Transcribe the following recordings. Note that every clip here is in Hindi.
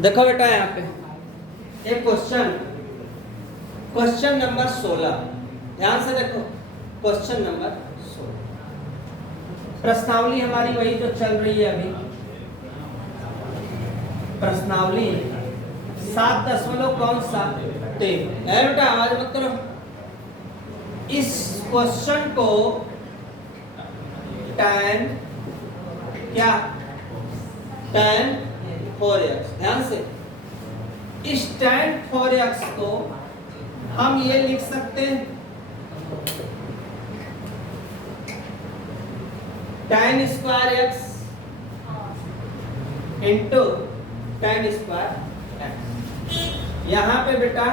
देखो बेटा यहाँ पे एक क्वेश्चन नंबर 16, ध्यान से देखो। क्वेश्चन नंबर 16 प्रश्नावली हमारी वही जो चल रही है अभी। प्रश्नावली 7.3 बेटा आवाज मत करो। इस क्वेश्चन को tan क्या tan 4x, ध्यान से इस tan 4x को हम ये लिख सकते हैं tan square x into tan square x। यहाँ पे बेटा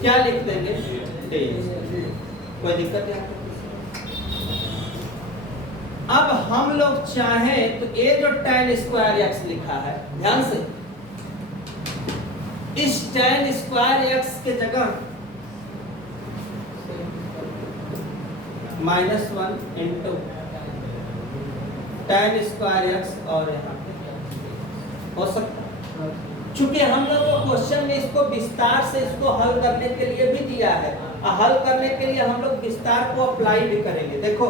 क्या लिख देंगे dx। कोई दिक्कत है? अब हम लोग चाहें तो ये जो tan स्क्वायर x लिखा है, ध्यान से इस tan स्क्वायर x के जगह -1 इंटू tan स्क्वायर x और यहाँ पे हो सकता है। चूंकि हम लोग को क्वेश्चन में इसको विस्तार से इसको हल करने के लिए भी दिया है, और हल करने के लिए हम लोग विस्तार को अप्लाई भी करेंगे। देखो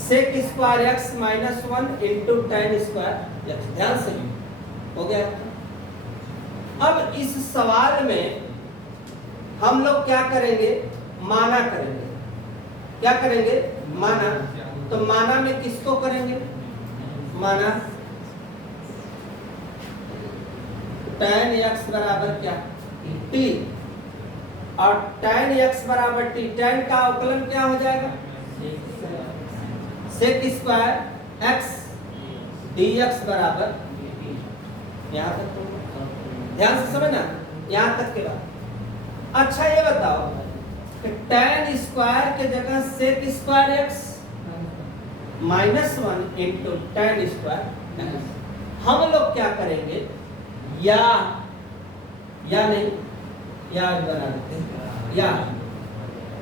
sec square x -1 into tan square x, ध्यान से हो गया। अब इस सवाल में हम लोग क्या करेंगे, माना करेंगे। क्या करेंगे? माना। तो माना में किसको करेंगे? माना tan x बराबर क्या t, और tan x बराबर t, tan का अवकलन क्या हो जाएगा? sec स्क्वायर x dx बराबर, यहां तक तो ध्यान से समझना, यहां तक के बाद। अच्छा ये बताओ कि tan स्क्वायर के जगह sec square x -1 into tan square x, हम लोग क्या करेंगे, या नहीं, या बना देते हैं, या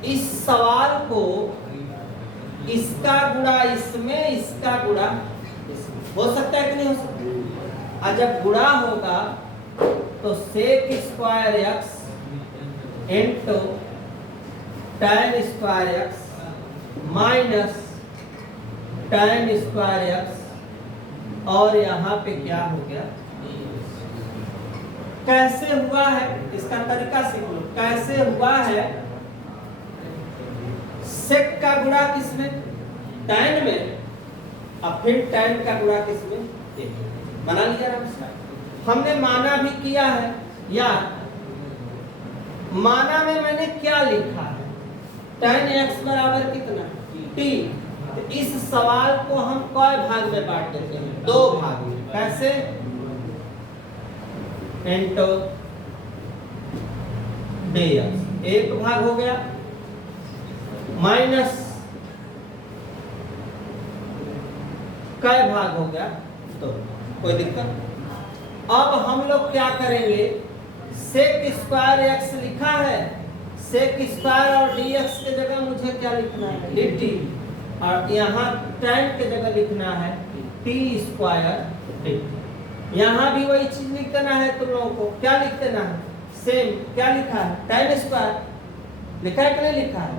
इस सवाल को इसका गुणा इसमें, इसका गुणा इसमें हो सकता है कि नहीं हो सकता? और जब गुणा होगा तो sec square x into tan square x minus tan square x, और यहाँ पे क्या हो गया? कैसे हुआ है इसका तरीका सीख लो। कैसे हुआ है? sec का गुणा किसमें? tan में, और फिर tan का गुणा किसमें? बना लिया हमने। माना भी किया है, या माना में मैंने क्या लिखा है? tan x बराबर कितना? t। तो इस सवाल को हम कई भाग में बांट देते हैं, 2 भाग में। कैसे? इंटू dx, एक भाग हो गया, माइनस कई भाग हो गया? 2। कोई दिक्कत? अब हम लोग क्या करेंगे, sec स्क्वायर x लिखा है, sec स्क्वायर और dx के जगह मुझे क्या लिखना है? dt, और यहाँ tan के जगह लिखना है t स्क्वायर dt। यहाँ भी वही चीज लिख देना है तुम लोगों को। क्या लिख देना है? सेम। क्या लिखा है? tan स्क्वायर लिखा है कि नहीं लिखा है?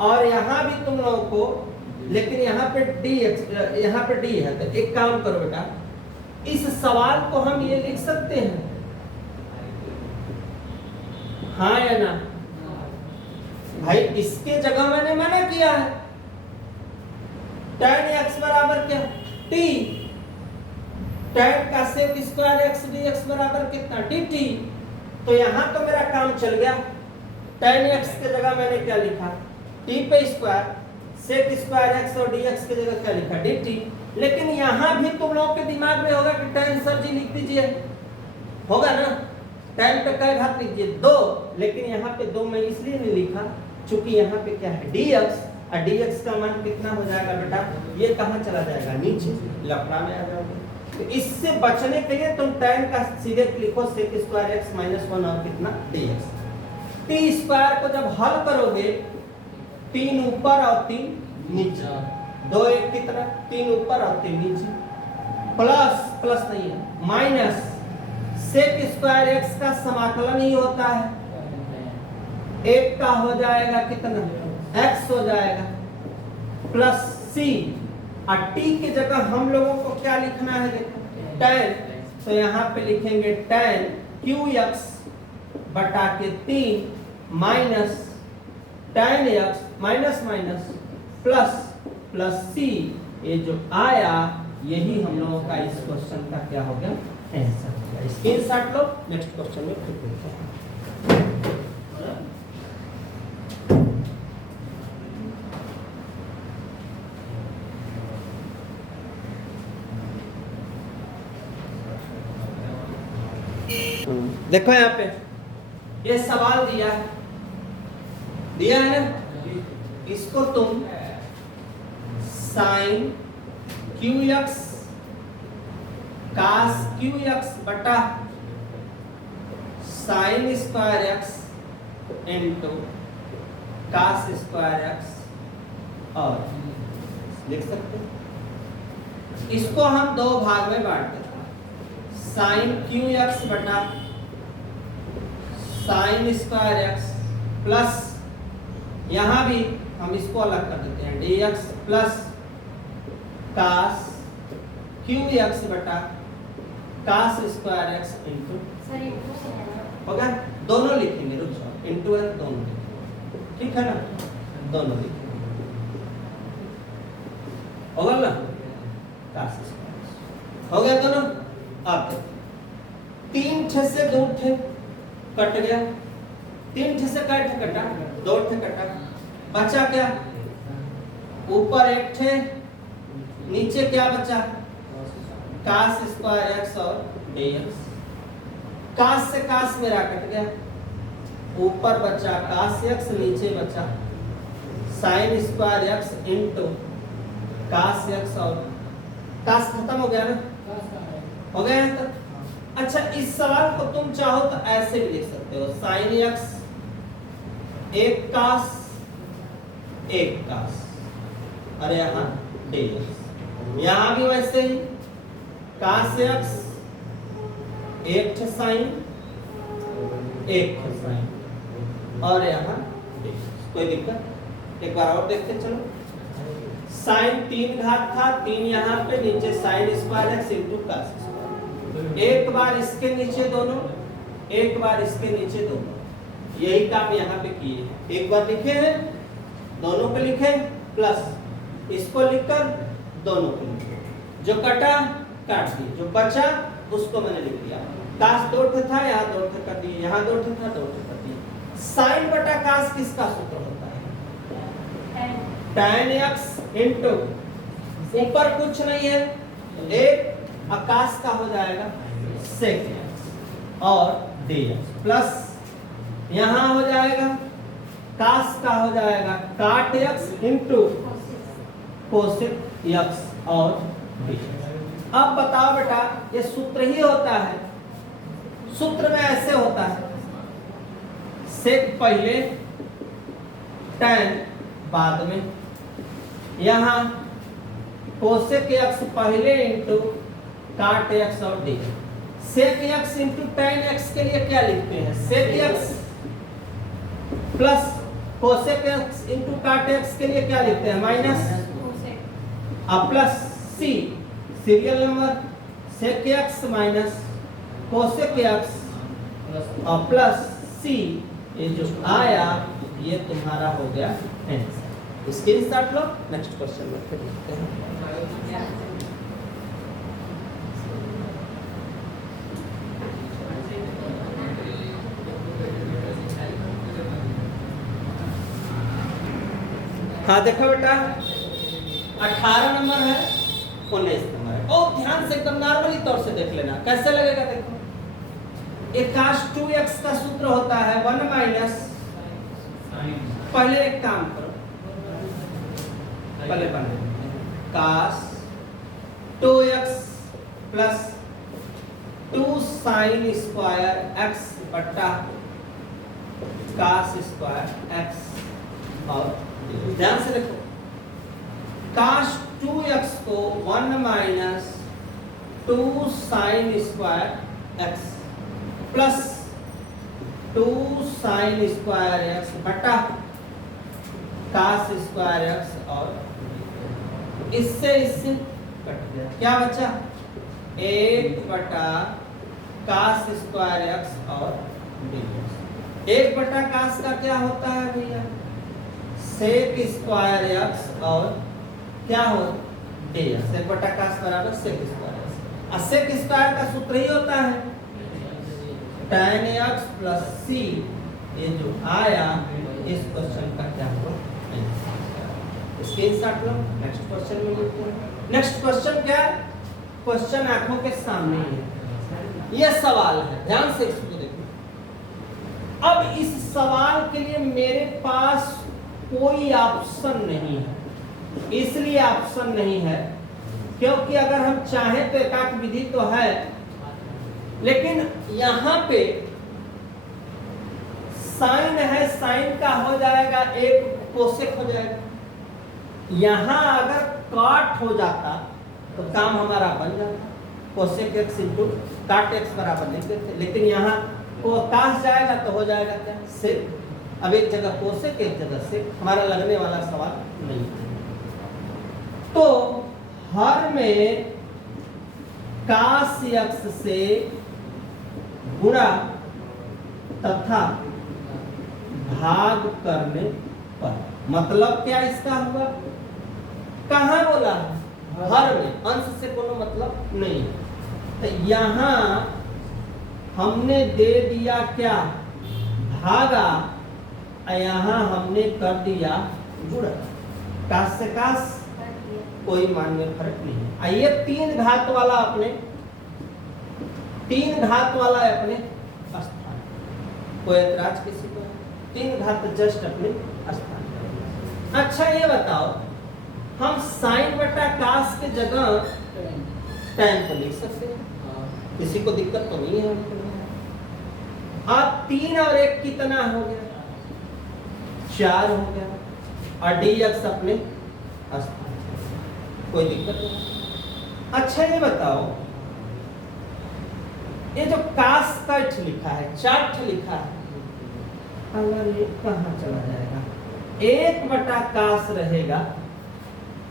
और यहाँ भी तुम लोगों को, लेकिन यहाँ पे dx, यहाँ पे d है, तो एक काम करो बेटा, इस सवाल को हम ये लिख सकते हैं, हाँ या ना? भाई इसके जगह मैंने मना किया है, tan x बराबर क्या? t। tan का sec स्क्वायर x dx बराबर कितना? dt। तो यहाँ तो मेरा काम चल गया। tan x के जगह मैंने क्या लिखा? t पे स्क्वायर, sec स्क्वायर x और dx की जगह क्या लिखा? dt। लेकिन यहाँ भी तुम लोगों के दिमाग में होगा कि tan सर जी लिख दीजिए, होगा ना? tan पे कई घात लीजिए? 2। लेकिन यहाँ पे 2 मैं इसलिए नहीं लिखा चूंकि यहाँ पे क्या है? dx, और dx का मान कितना हो जाएगा बेटा? ये कहाँ चला जाएगा? नीचे, लफड़ा में आ जाएगा। तो इससे बचने के लिए तुम tan का सीधे लिखो sec स्क्वायर x -1 और कितना? dx। t स्क्वायर को जब हल करोगे, 3 ऊपर और 3 नीचे, 2 1 कितना? 3 ऊपर और 3 नीचे। प्लस प्लस नहीं है माइनस सेक स्क्वायर एक्स का समाकलन ही होता है, एक का हो जाएगा कितना एक्स हो जाएगा प्लस सी, और टी की जगह हम लोगों को क्या लिखना है देखो tan, तो यहाँ पे लिखेंगे tan क्यू एक्स बटा के 3 minus tan x minus minus plus plus c, ये जो आया यही हम लोगों का इस क्वेश्चन का क्या हो गया आंसर हो गया। स्क्रीनशॉट लो, नेक्स्ट क्वेश्चन में फिर देखते हैं। देखो यहाँ पे ये सवाल दिया है ना, इसको तुम sine cube x cos cube x बटा sine square x into cos square x और लिख सकते हैं। इसको हम दो भाग में बांट देते हैं, साइन क्यू एक्स बटा साइन स्क्वायर एक्स प्लस यहां भी हम इसको अलग कर देते हैं d x plus cos cube x बटा कास स्क्वायर एक्स इंटू हो गया, दोनों लिखेंगे, रुक जाओ इंटू है दोनों लिखेंगे, ठीक है ना, दोनों लिखेंगे होगा ना, कास स्क्वायर हो गया दोनों। अब 3 ठे से 2 ठे कट गया, 3 ठे से कटा 2 ठे कटा, बचा क्या ऊपर 1 ठे नीचे क्या बचा कास स्क्वायर एक्स और dx, कास से कास मेरा कट गया, ऊपर बचा कास एक्स नीचे बचा sine square x into cos x और कास खत्म हो गया ना, हो गया है तक। अच्छा इस सवाल को तुम चाहो तो ऐसे भी लिख सकते हो साइन एक्स एक कास और यहाँ dx, यहाँ भी वैसे ही कास एक्स एक ठे साइन एक ठे साइन और यहाँ dx, कोई दिक्कत, एक बार और देखते चलो, साइन 3 घात था 3 यहाँ पे नीचे sine square x into cos square, एक बार इसके नीचे दोनों एक बार इसके नीचे दोनों, यही काम यहाँ पे किए, एक बार लिखे हैं दोनों को लिखे प्लस इसको लिखकर दोनों को लिखे, जो कटा काट दिए, जो बचा उसको मैंने लिख दिया, कास 2 ठे था यहाँ 2 ठे कर दिए, यहाँ 2 ठे था 2 ठे कर दिए। साइन बटा कास किसका सूत्र होता है tan x इंटू ऊपर कुछ नहीं है एक आकाश का हो जाएगा sec x और dx प्लस यहाँ हो जाएगा कास का हो जाएगा काट x इंटू कोसेक x और dx। अब बताओ बेटा ये सूत्र ही होता है, सूत्र में ऐसे होता है sec पहले tan बाद में, यहाँ कोसेक x पहले इंटू काट x और dx। सेक x इंटू tan x के लिए क्या लिखते हैं सेक x plus cosec x into काट x के लिए क्या लिखते हैं माइनस और प्लस c, सीरियल नंबर सेक x माइनस कोसेक x और प्लस c, ये जो आया ये तुम्हारा हो गया आंसर। स्क्रीनशॉट लो, नेक्स्ट क्वेश्चन में फिर देखते हैं। हाँ देखो बेटा 18 नंबर है 19 नंबर है, और ध्यान से एकदम नॉर्मली तौर से देख लेना कैसे लगेगा। देखो एक cos 2x का सूत्र होता है 1 माइनस, पहले एक काम करो पहले बने cos 2x plus 2 sine square x बटा cos स्क्वायर x और ध्यान से देखो cos 2x को 1 minus 2 sign square x plus 2 sign square x बटा कास स्क्वायर एक्स और इससे कट गया, क्या बचा 1 बटा कास स्क्वायर एक्स और dx। 1 बटा कास का क्या होता है भैया सेक स्क्वायर एक्स और क्या हो dx। 1 बटा कास बराबर सेक स्क्वायर एक्स, और सेक स्क्वायर का सूत्र ही होता है tan x प्लस c। ये जो आया इस क्वेश्चन का क्या हुआ स्क्रीनशॉट लो, नेक्स्ट क्वेश्चन में लिखते हैं। नेक्स्ट क्वेश्चन क्या है, क्वेश्चन आंखों के सामने ही है, यह सवाल है, ध्यान से इसको देखो। अब इस सवाल के लिए मेरे पास कोई ऑप्शन नहीं है, इसलिए ऑप्शन नहीं है क्योंकि अगर हम चाहें तो एकाक विधि तो है, लेकिन यहाँ पे साइन है, साइन का हो जाएगा एक कोसेक हो जाएगा। यहाँ अगर काट हो जाता तो काम हमारा बन जाता, कोसेक एक्स इंटू काट एक्स बराबर लिख देते, लेकिन यहाँ को कास जाएगा तो हो जाएगा क्या सेक। अब एक जगह कोसेक एक जगह सेक, हमारा लगने वाला सवाल नहीं है। तो हर में कास एक्स से गुणा तथा भाग करने पर, मतलब क्या इसका हुआ, कहाँ बोला हर में, अंश से कोनो मतलब नहीं। तो यहाँ हमने दे दिया क्या भागा, यहाँ हमने कर दिया गुणा, कास से कास कोई मान में फर्क नहीं है। आइए 3 घात वाला अपने 3 घात वाला अपने स्थान, कोई ऐतराज किसी को, 3 घात जस्ट अपने स्थान। अच्छा ये बताओ, हम साइन बटा कास के जगह tan को लिख सकते हैं, किसी को दिक्कत तो नहीं है। अब 3 और 1 कितना हो गया 4 हो गया, और dx अपने स्थान, कोई दिक्कत नहीं। अच्छा ये बताओ, ये जो कास कट लिखा है, चार्ट लिखा है, अगर ये कहाँ चला जाएगा, 1 बटा कास रहेगा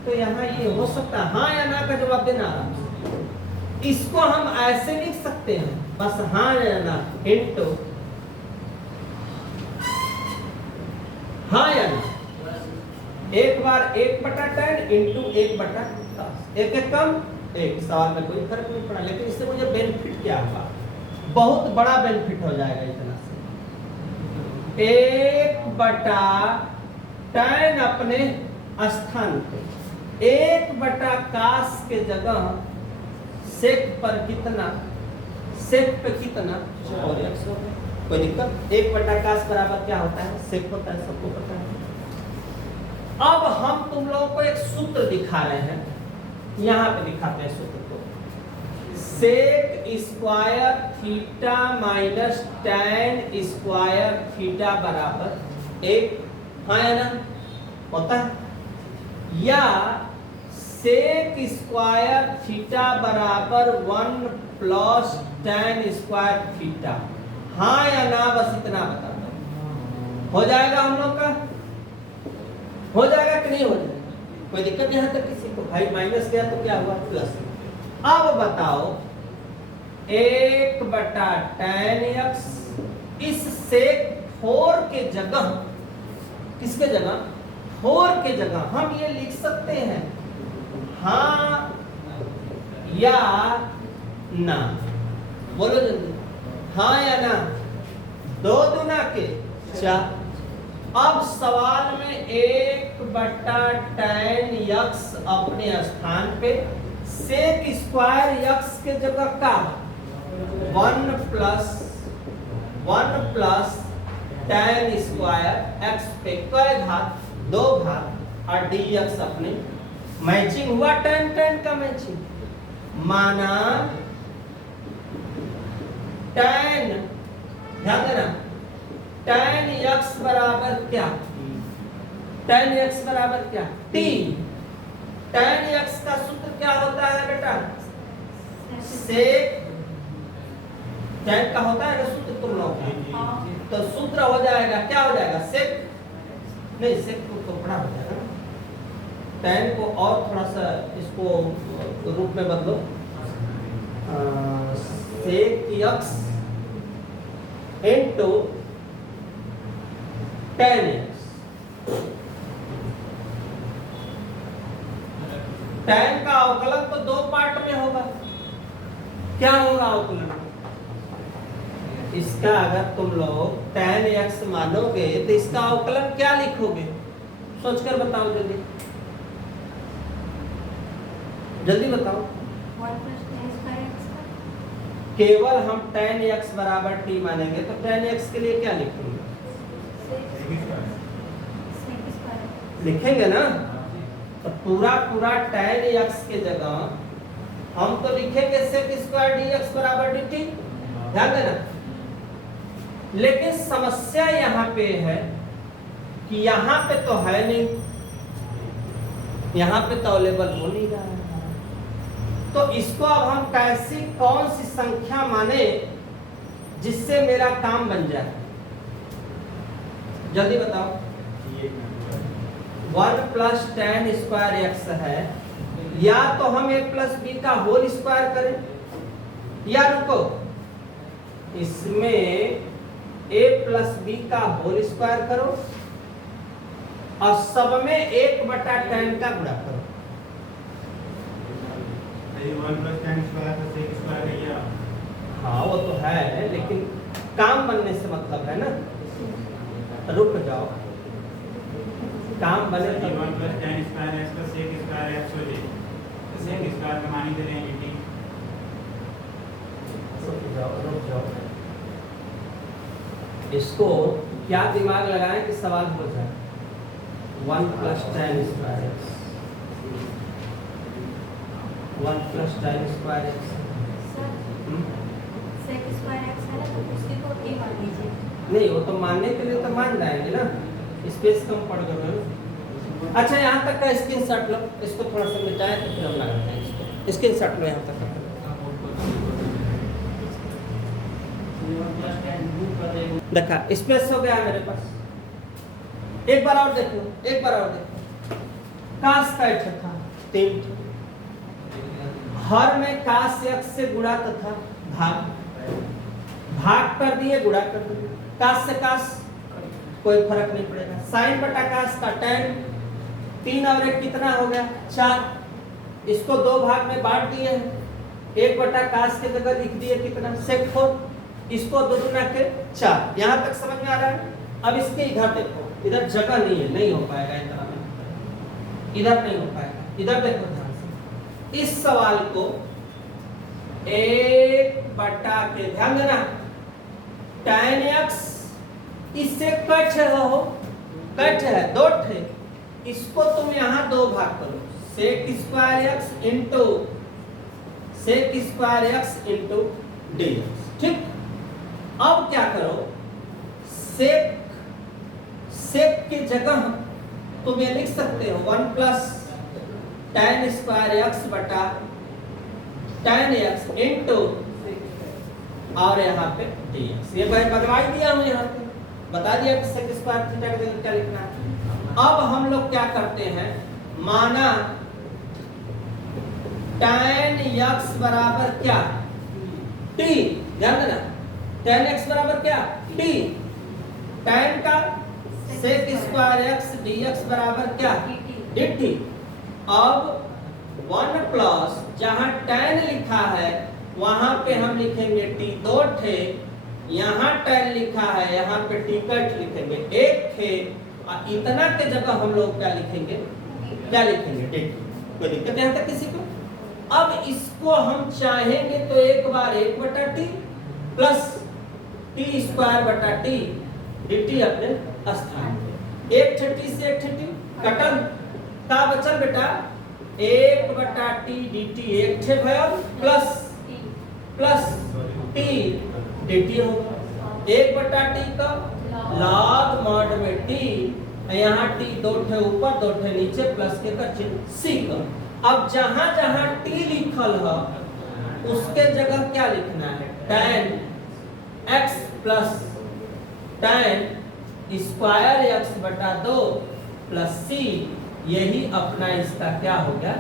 तो यहाँ ये हो सकता है, हाँ या ना का जवाब देना आराम से। इसको हम ऐसे लिख सकते हैं, बस हाँ या ना इंटू हाँ या ना, एक बार 1 बटा tan इंटू 1 बटा कास, एक एक कम एक, सवाल में कोई फर्क नहीं पड़ा, लेकिन इससे मुझे बेनिफिट क्या हुआ, बहुत बड़ा बेनिफिट हो जाएगा इतना से। 1 बटा tan अपने स्थान पे, 1 बटा कास के जगह सेक पर कितना, सेक पे कितना और x हो गया, कोई दिक्कत। 1 बटा कास बराबर क्या होता है सेक होता है, सबको पता है। अब हम तुम लोगों को एक सूत्र दिखा रहे हैं, यहाँ पे दिखाते हैं सूत्र को, sec square theta minus tan square theta बराबर 1, हाँ या ना होता है, या सेक स्क्वायर थीटा बराबर 1 प्लस tan स्क्वायर थीटा, हाँ या ना, बस इतना बता दो, हो जाएगा हम लोग का, हो जाएगा कि नहीं हो जाएगा, कोई दिक्कत यहाँ तक किसी को। भाई माइनस गया तो क्या हुआ प्लस। अब बताओ 1 बटा tan x, इस सेक 4 के जगह, किसके जगह 4 के जगह हम ये लिख सकते हैं हाँ या ना, बोलो जल्दी, हाँ या ना, 2 दूना के 4। अब सवाल में 1 बटा tan x अपने स्थान पे, सेक स्क्वायर x के जगह का 1 प्लस tan स्क्वायर x पे कई घात 2 घात, और dx अपने मैचिंग हुआ, tan का मैचिंग, माना tan, ध्यान देना, tan x बराबर क्या, tan x बराबर क्या t, tan x का सूत्र क्या होता है बेटा सेक tan का होता है ना सूत्र तुम लोग का, तो सूत्र हो जाएगा, क्या हो जाएगा, सेक नहीं, सेक तो बड़ा हो जाएगा ना, tan को और थोड़ा सा इसको रूप में बदलो, सेक x into tan x। tan का अवकलन तो दो पार्ट में होगा, क्या होगा अवकलन, इसका अगर तुम लोग tan x मानोगे तो इसका अवकलन क्या लिखोगे, सोचकर बताओ, जल्दी जल्दी बताओ। केवल हम tan x बराबर t मानेंगे तो tan x के लिए क्या लिखेंगे, लिखेंगे ना, तो पूरा tan x के जगह हम तो लिखेंगे sec स्क्वायर dx बराबर dt, ध्यान देना। लेकिन समस्या यहाँ पे है कि यहाँ पे तो है नहीं, यहाँ पे तो अवेलेबल हो नहीं रहा है, तो इसको अब हम कैसी कौन सी संख्या माने जिससे मेरा काम बन जाए, जल्दी बताओ। 1 प्लस tan स्क्वायर x है, या तो हम a प्लस बी का होल स्क्वायर करें, या रुको, इसमें a प्लस बी का होल स्क्वायर करो और सब में 1/tan का गुणा करो। 1 प्लस tan स्क्वायर का sec स्क्वायर है या, हाँ वो तो है, लेकिन काम बनने से मतलब है ना, रुक जाओ, काम बने तो 1 प्लस tan स्क्वायर x का sec स्क्वायर x हो जाए, sec स्क्वायर का मान ही लेंगे dt। रुक जाओ, इसको क्या दिमाग लगाएं कि सवाल हो जाए। 1 plus tan square x, 1 plus tan square x, नहीं वो तो मानने के लिए तो मान जाएंगे ना, स्पेस कम पड़ गया। अच्छा यहाँ तक का स्क्रीनशॉट लो, इसको थोड़ा सा मिटाएं तो फिर हम लगाते हैं इसको, स्क्रीनशॉट लो यहाँ तक का। देखा स्पेस हो गया मेरे पास, एक बार और देख लो, एक बार और देखो, काश का एक था 3, हर में काश x से गुणा तथा भाग कर दिए, गुणा कर दिए, काश से काश कोई फर्क नहीं पड़ेगा, साइन बटा काश का tan, 3 और 1 कितना हो गया 4, इसको 2 भाग में बांट दिए हैं, 1 बटा काश के जगह लिख दिए कितना sec 4, इसको 2 दूना के 4, यहाँ तक समझ में आ रहा है। अब इसके इधर देखो, इधर जगह नहीं है, नहीं हो पाएगा इधर में, इधर नहीं हो पाएगा, इधर देखो ध्यान से, इस सवाल को 1 बटा के, ध्यान देना, tan x इससे कट हो, कट है 2 थे, इसको तुम यहाँ 2 भाग करो, sec square x into sec square x into dx, ठीक। अब क्या करो, सेक की जगह तुम ये लिख सकते हो 1 प्लस tan स्क्वायर x बटा tan x इंटू और यहाँ पे dx, ये मैं बदलवा दिया हूँ, यहाँ पे बता दिया कि सेक स्क्वायर थीटा का जगह क्या लिखना है। अब हम लोग क्या करते हैं, माना tan x बराबर क्या, t, ध्यान देना, tan x बराबर क्या t, tan का sec स्क्वायर x dx बराबर क्या dt। अब 1 प्लस जहां tan लिखा है वहां पे हम लिखेंगे t, 2 थे, यहाँ tan लिखा है यहाँ पे t कट लिखेंगे 1 थे, और इतना के जगह हम लोग क्या लिखेंगे, क्या लिखेंगे dt। कोई दिक्कत यहाँ तक किसी को। अब इसको हम चाहेंगे तो एक बार 1 बटा t प्लस t स्क्वायर बटा t dt अपने स्थान पे, 1 t से 1 t कटल का बचल बेटा 1 बटा t dt, 1 थे भयो प्लस t dt होगा, 1 बटा t का लॉग मॉड में t, यहाँ t 2 थे ऊपर 2 थे नीचे, प्लस के का चिन्ह c का। अब जहां जहां t लिखल है उसके जगह क्या लिखना है, tan x plus tan square x बटा 2 प्लस c, यही अपना इसका क्या हो गया,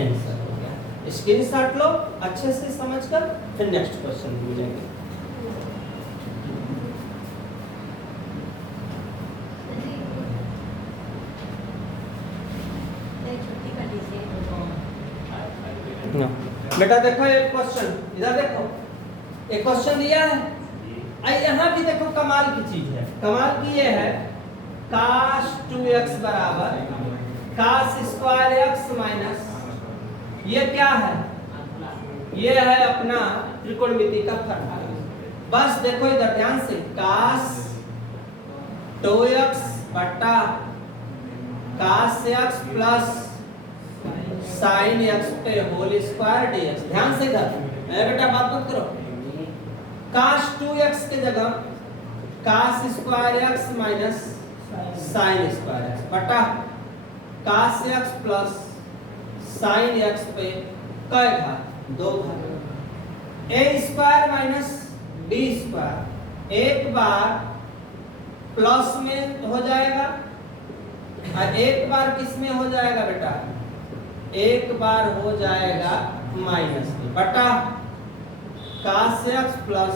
आंसर हो गया। स्क्रीनशॉट लो अच्छे से समझकर, फिर नेक्स्ट क्वेश्चन मिलेंगे। बेटा देखो एक क्वेश्चन, इधर देखो एक क्वेश्चन दिया है, आई यहाँ भी देखो कमाल की चीज है। कमाल की ये है cos 2x बराबर cos स्क्वायर x माइनस, ये क्या है, ये है अपना त्रिकोणमिति का फर्क। बस देखो इधर ध्यान से, cos 2x बटा cos x plus sin x पे होल स्क्वायर dx। ध्यान से इधर बेटा बात मत करो, cos 2x के जगह cos square x minus sin square x बटा cos x plus sin x पे कै घात, 2 घात, a square minus b square, एक बार प्लस में हो जाएगा और एक बार किस में हो जाएगा बेटा, एक बार हो जाएगा माइनस में, बटा cos x plus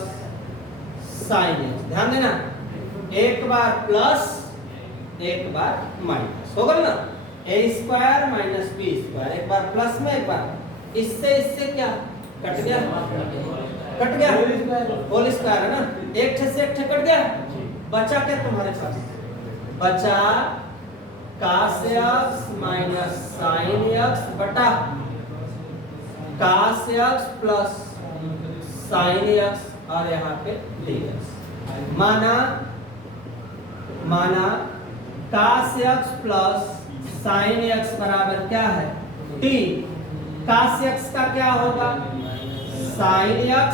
sin x। ध्यान देना, एक बार प्लस एक बार माइनस, होगा ना, a square minus b square, एक बार प्लस में एक बार, इससे क्या कट गया, कट गया, होल स्क्वायर है ना, एक ठे से एक ठे कट गया, बचा क्या तुम्हारे पास, बचा cos x minus sin x बटा cos x plus sin x और यहाँ पे dx। माना cos x plus sin x बराबर क्या है, t, cos x का क्या होगा, sin x,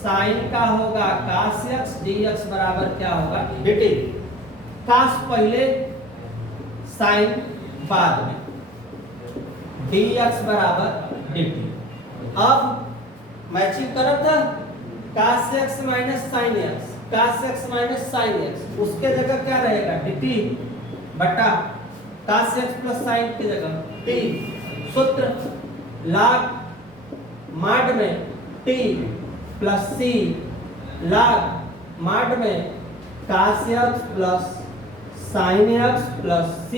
sin का होगा cos x, dx बराबर क्या होगा, dt। cos पहले sin बाद में, dx बराबर dt। अब मैचिंग करो था, cos x minus sin x, cos x minus sin x, उसके जगह क्या रहेगा, dt बटा cos x प्लस sin की जगह t, सूत्र log माड में t प्लस c, log माड में cos x plus sin x plus c,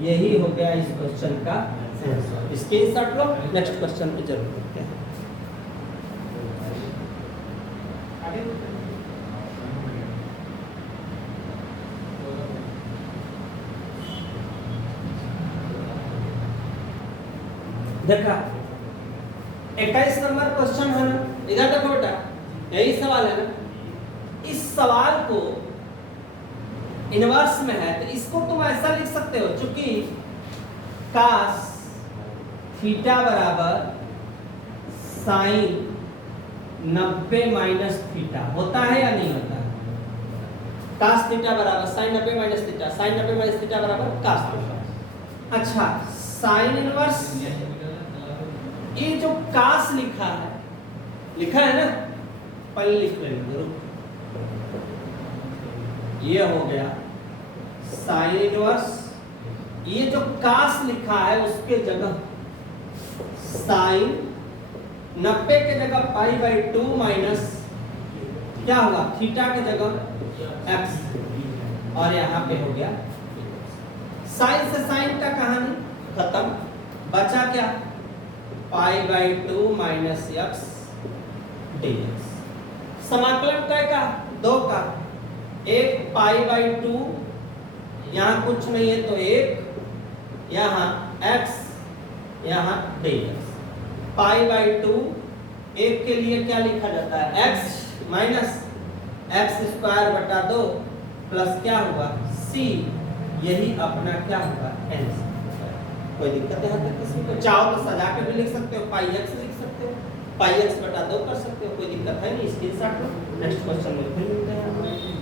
यही हो गया इस क्वेश्चन का आंसर। स्क्रीनशॉट लो, नेक्स्ट क्वेश्चन पे जरूर करते हैं। देखा 21 नंबर क्वेश्चन है ना, इधर देखो बेटा, यही सवाल है ना, इस सवाल को इनवर्स में है तो इसको तुम ऐसा लिख सकते हो, चूंकि cos थीटा बराबर sin 90 माइनस थीटा होता है या नहीं होता है, cos थीटा बराबर sin 90 minus theta, sin 90 minus theta बराबर cos थीटा। अच्छा, sin इनवर्स, ये जो cos लिखा है ना, पहले लिख लेंगे, ये हो गया sin इनवर्स, ये जो cos लिखा है उसके जगह sin 90 के जगह पाई बाई 2 माइनस क्या होगा, थीटा के जगह x, और यहाँ पे हो गया sin से sin का कहानी खत्म, बचा क्या, pi by 2 minus x dx। समाकलन का 2 का, एक पाई बाई 2, यहाँ कुछ नहीं है तो एक, यहाँ x, यहाँ dx, पाई बाई 2, एक के लिए क्या लिखा जाता है, x माइनस x स्क्वायर बटा 2 प्लस क्या होगा c, यही अपना क्या होगा आंसर। कोई दिक्कत है यहाँ तक किसी को, चाहो तो सजा के भी लिख सकते हो, पाई x लिख सकते हो, पाई x बटा 2 कर सकते हो, कोई दिक्कत है नहीं। स्क्रीनशॉट लो, नेक्स्ट क्वेश्चन में फिर मिलते हैं।